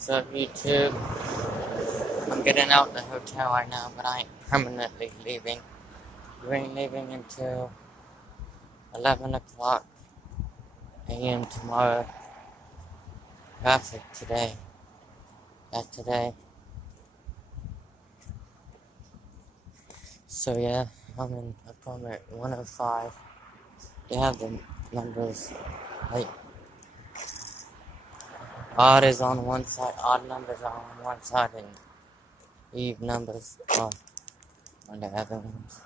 What's up, YouTube? I'm getting out the hotel right now, but I ain't permanently leaving. We ain't leaving until 11 o'clock a.m. tomorrow. After today. After today. So yeah, I'm in apartment 105. They have the numbers, like, odd is on one side, odd numbers are on one side, and even numbers are on the other ones.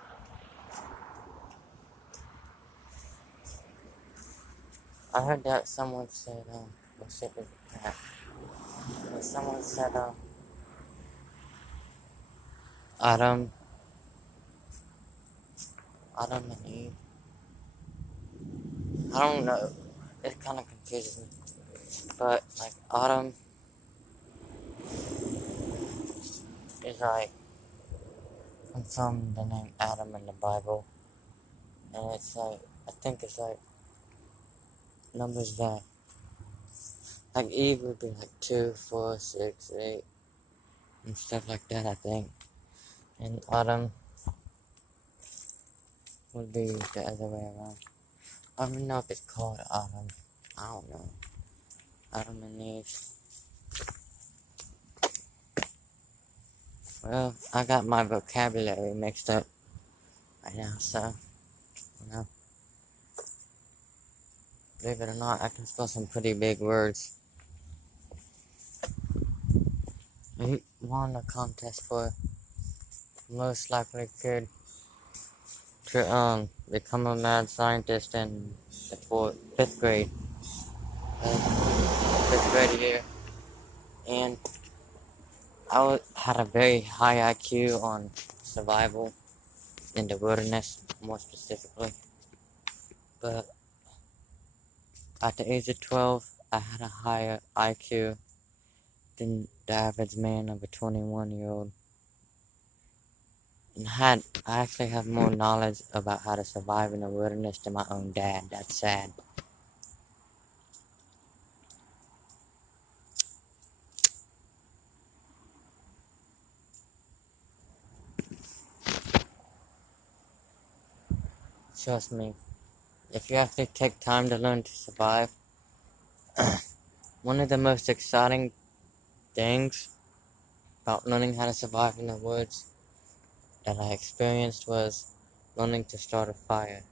I heard that someone said, what shit was that? Someone said, Adam, Adam and Eve. I don't know. It kind of confuses me. But, like, Adam is, like, from the name Adam in the Bible. And it's, like, I think it's, like, numbers that, like, Eve would be, like, 2, 4, 6, 8, and stuff like that, I think. And Adam would be the other way around. I don't even know if it's called Adam. I don't know. Adam and Eve. Well, I got my vocabulary mixed up right now, so, you know. Believe it or not, I can spell some pretty big words. I won a contest for most likely kid to become a mad scientist in the fifth grade, fifth grade year, and had a very high IQ on survival in the wilderness, more specifically. But at the age of 12, I had a higher IQ than the average man of a 21-year-old. And I actually have more knowledge about how to survive in the wilderness than my own dad. That's sad. Trust me, if you actually take time to learn to survive, one of the most exciting things about learning how to survive in the woods that I experienced was learning to start a fire.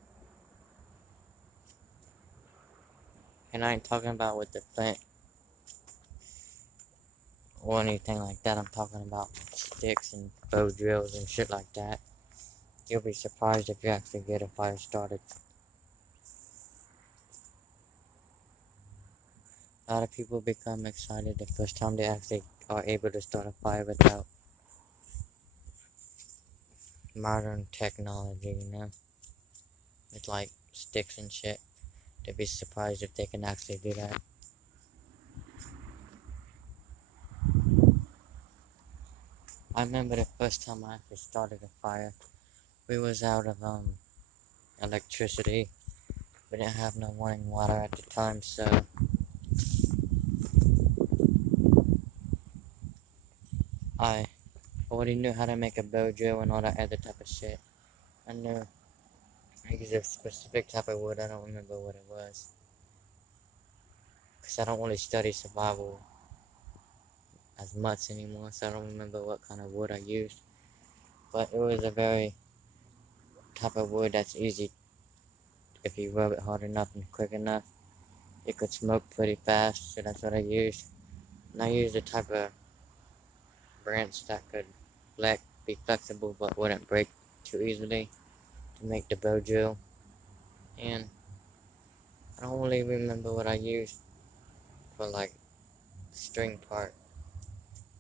And I ain't talking about with the flint or anything like that. I'm talking about sticks and bow drills and shit like that. You'll be surprised if you actually get a fire started. A lot of people become excited the first time they actually are able to start a fire without modern technology, you know? With like sticks and shit. They'd be surprised if they can actually do that. I remember the first time I actually started a fire. We was out of electricity. We didn't have no running water at the time, so I already knew how to make a bow drill and all that other type of shit. I knew I used a specific type of wood. I don't remember what it was, because I don't really study survival as much anymore, so I don't remember what kind of wood I used. But it was a very type of wood that's easy if you rub it hard enough and quick enough. It could smoke pretty fast, so that's what I used. And I used a type of branch that could be flexible but wouldn't break too easily to make the bow drill. And I don't really remember what I used for like the string part.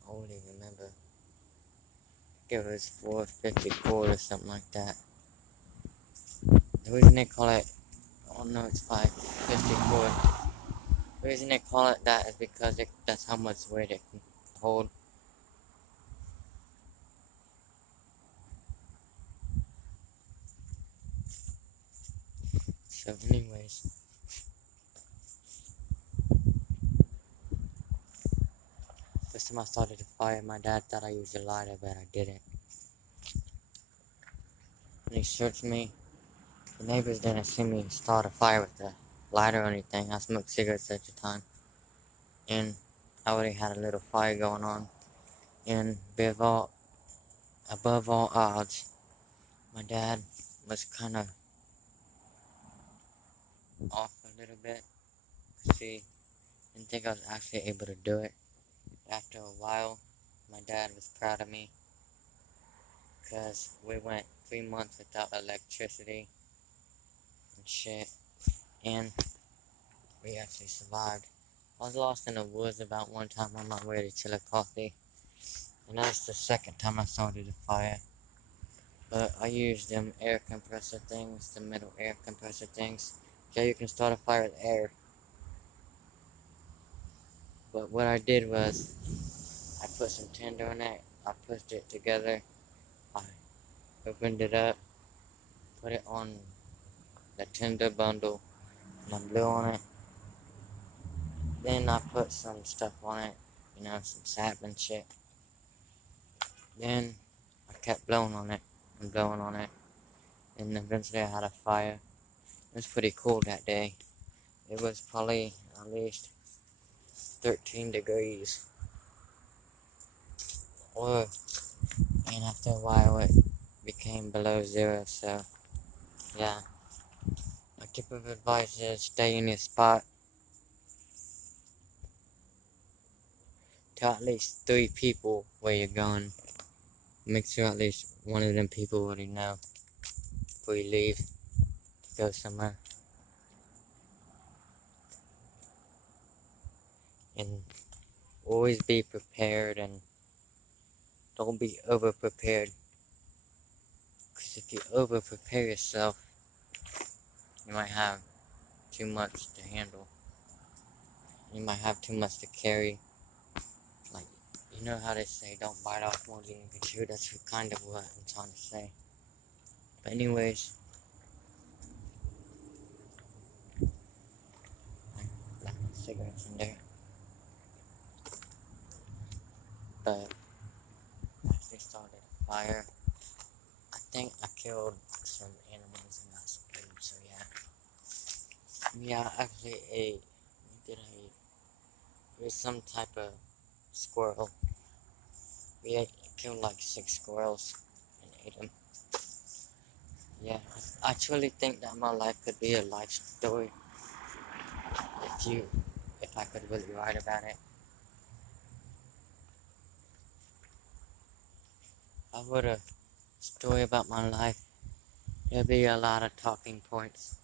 I don't really remember. I think it was 450 cord or something like that. The reason they call it, oh no, it's 550 cord. The reason they call it that is because that's how much weight it can hold. So anyways, first time I started the fire, my dad thought I used a lighter, but I didn't. When he searched me, the neighbors didn't see me start a fire with a lighter or anything. I smoked cigarettes at the time, and I already had a little fire going on. And above all odds, my dad was kind of off a little bit. See, didn't think I was actually able to do it. After a while, my dad was proud of me because we went 3 months without electricity and shit, and we actually survived. I was lost in the woods about one time on my way to Chillicothe, and that's the second time I started a fire. But I used them air compressor things, the metal air compressor things. Yeah, you can start a fire with air. But what I did was, I put some tinder in it, I pushed it together, I opened it up, put it on the tinder bundle, and I blew on it. Then I put some stuff on it, some sap and shit. Then I kept blowing on it and blowing on it, and eventually I had a fire. It was pretty cool that day. It was probably at least 13 degrees. And after a while it became below zero, so yeah. My tip of advice is stay in your spot. Tell at least 3 people where you're going. Make sure at least one of them people already know before you leave to go somewhere. And always be prepared and don't be over prepared. Because if you over prepare yourself, you might have too much to handle. You might have too much to carry. Like, you know how they say, don't bite off more than you can chew? That's kind of what I'm trying to say. But anyways, I left my cigarettes in there. But I actually started a fire. I think I killed some animals and got some food, so yeah. Yeah, I actually ate. What did I eat? It was some type of squirrel. We killed like 6 squirrels and ate them. Yeah, I truly think that my life could be a life story if I could really write about it. If I wrote a story about my life, there'd be a lot of talking points.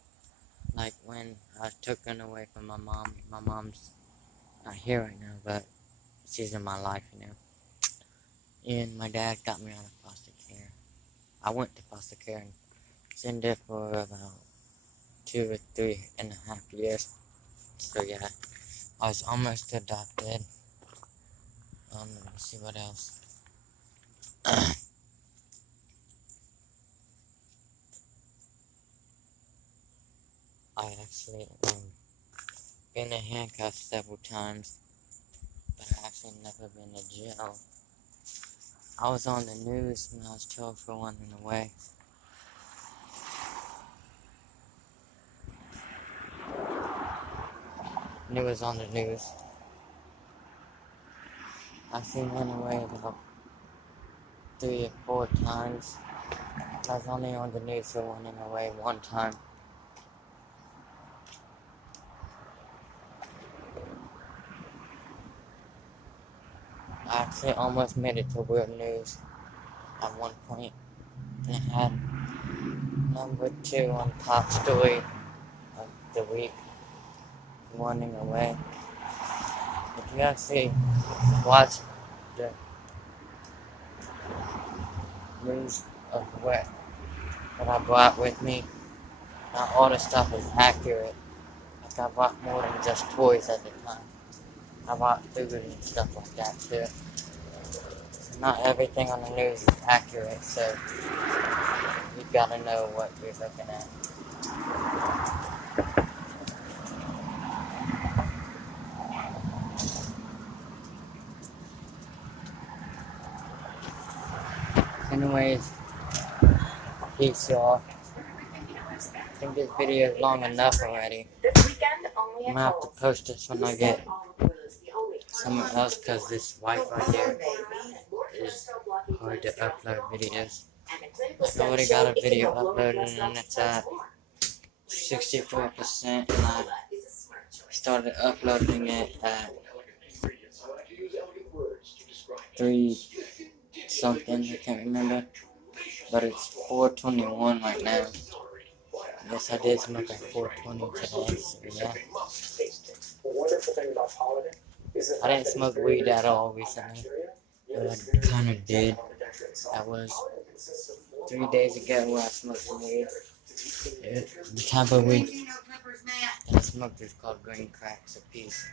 Like when I was taken away from my mom. My mom's not here right now, but she's in my life, And my dad got me out of foster care. I went to foster care and was in there for about 2 or 3.5 years. So yeah, I was almost adopted. Let me see what else. I actually been in handcuffs several times, but I actually never been to jail. I was on the news when I was told for running away. And it was on the news. I've seen run away about 3 or 4 times. I was only on the news for running away one time. I actually almost made it to World News at one point, and it had number 2 on top story of the week, running away. If you actually watch the news of what I brought with me, not all the stuff is accurate. Like I brought more than just toys at the time. I bought food and stuff like that too. So not everything on the news is accurate, so you gotta know what you're looking at. Anyways, peace, y'all. I think this video is long enough already. I'm gonna have to post this when I get somewhere else because this Wi-Fi here is hard to upload videos. I've already got a video uploaded and it's at 64% and I started uploading it at 3 something, I can't remember, but it's 4:21 right now. Yes, I did smoke at 4:20 today, so yeah. I didn't smoke weed at all recently, but I kind of did. That was 3 days ago where I smoked some weed. The type of weed that I smoked is called green crack, so peace.